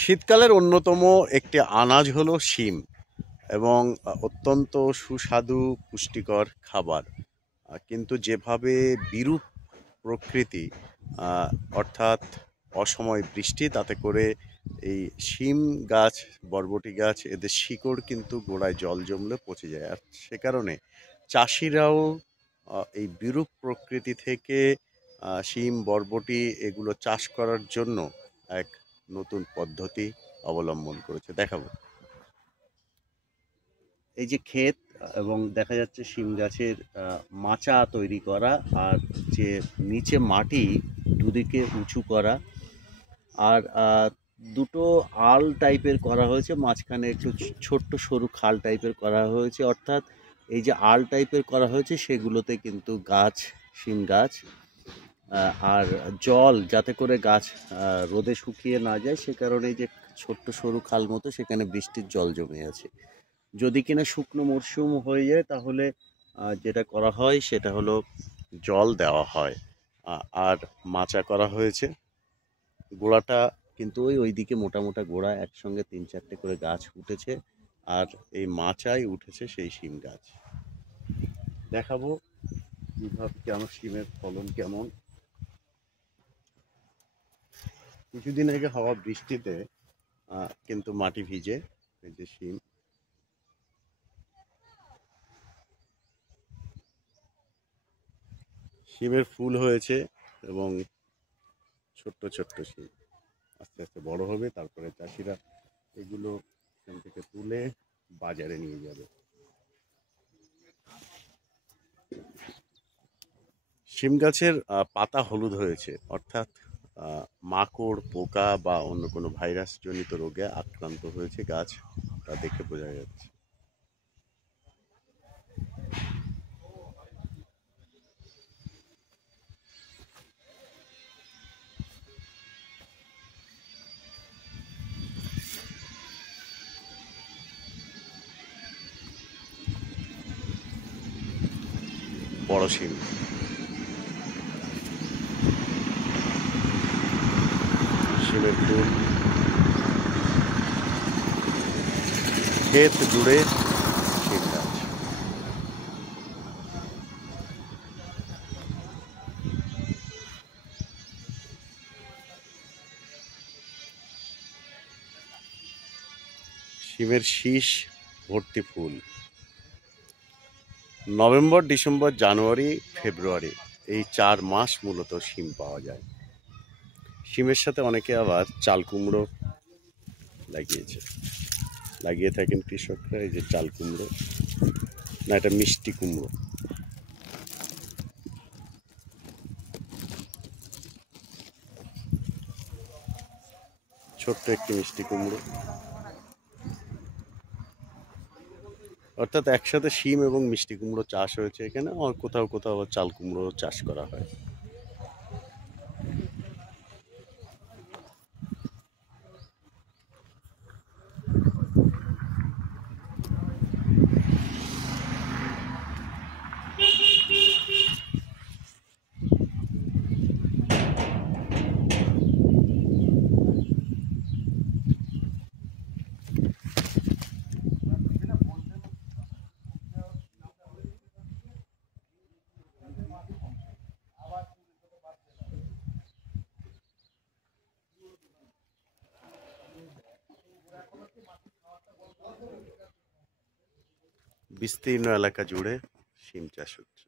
শীতকালের অন্যতম একটি আনাজ হলো শিম এবং অত্যন্ত সুস্বাদু পুষ্টিকর খাবার। কিন্তু যেভাবে বিরূপ প্রকৃতি আহ, অর্থাৎ অসময় বৃষ্টি, তাতে করে এই শিম গাছ, বরবটি গাছ, এদের শিকড় কিন্তু গোড়ায় জল জমলে পচে যায়। আর সে কারণে চাষিরাও এই বিরূপ প্রকৃতি থেকে শিম, বরবটি এগুলো চাষ করার জন্য এক নতুন পদ্ধতি অবলম্বন করেছে। দেখাবো। এই যে ক্ষেত এবং দেখা যাচ্ছে শিম গাছের মাচা তৈরি করা, আর যে নিচে মাটি দুদিকে উঁচু করা, আর দুটো আল টাইপের করা হয়েছে, মাঝখানে একটু ছোট্ট সরু খাল টাইপের করা হয়েছে। অর্থাৎ এই যে আল টাইপের করা হয়েছে সেগুলোতে কিন্তু গাছ, শিম গাছ, আর জল যাতে করে গাছ রোদে শুকিয়ে না যায় সে কারণে এই যে ছোট্ট সরু খাল মতো সেখানে বৃষ্টির জল জমে আছে। যদি কিনা শুকনো মরশুম হয়ে যায় তাহলে যেটা করা হয় সেটা হলো জল দেওয়া হয়। আর মাচা করা হয়েছে। গোড়াটা কিন্তু ওইদিকে মোটা মোটা গোড়া, একসঙ্গে 3-4টে করে গাছ উঠেছে, আর এই মাচায় উঠেছে সেই শিম গাছ। দেখাবো কিভাবে কেমন শিমের ফলন কেমন। কিছুদিন আগে হওয়া বৃষ্টিতে কিন্তু মাটি ভিজে। এই যে শিম, শিমের ফুল হয়েছে এবং ছোট্ট ছোট্ট শিম আস্তে আস্তে বড় হবে, তারপরে চাষিরা এগুলো এখান থেকে তুলে বাজারে নিয়ে যাবে। শিম গাছের পাতা হলুদ হয়েছে, অর্থাৎ মাকড়, পোকা বা অন্য কোনো ভাইরাস জনিত রোগে আক্রান্ত হয়েছে গাছ, তা দেখে বোঝা যাচ্ছে। বড় শিম, শিমের ফুল, ক্ষেত জুড়ে শিম গাছ। শিমের শীষ ভর্তি ফুল। নভেম্বর, ডিসেম্বর, জানুয়ারি, ফেব্রুয়ারি, এই 4 মাস মূলত শিম পাওয়া যায়। শিমের সাথে অনেকে আবার চাল কুমড়ো লাগিয়ে থাকেন কৃষকরা। এই যে চাল কুমড়ো, না এটা মিষ্টি কুমড়ো, ছোট্ট একটি মিষ্টি কুমড়ো। অর্থাৎ একসাথে শিম এবং মিষ্টি কুমড়ো চাষ হয়েছে এখানে, আর কোথাও কোথাও আবার চাল কুমড়ো চাষ করা হয়। বিস্তীর্ণ এলাকা জুড়ে শিম চাষ হচ্ছে।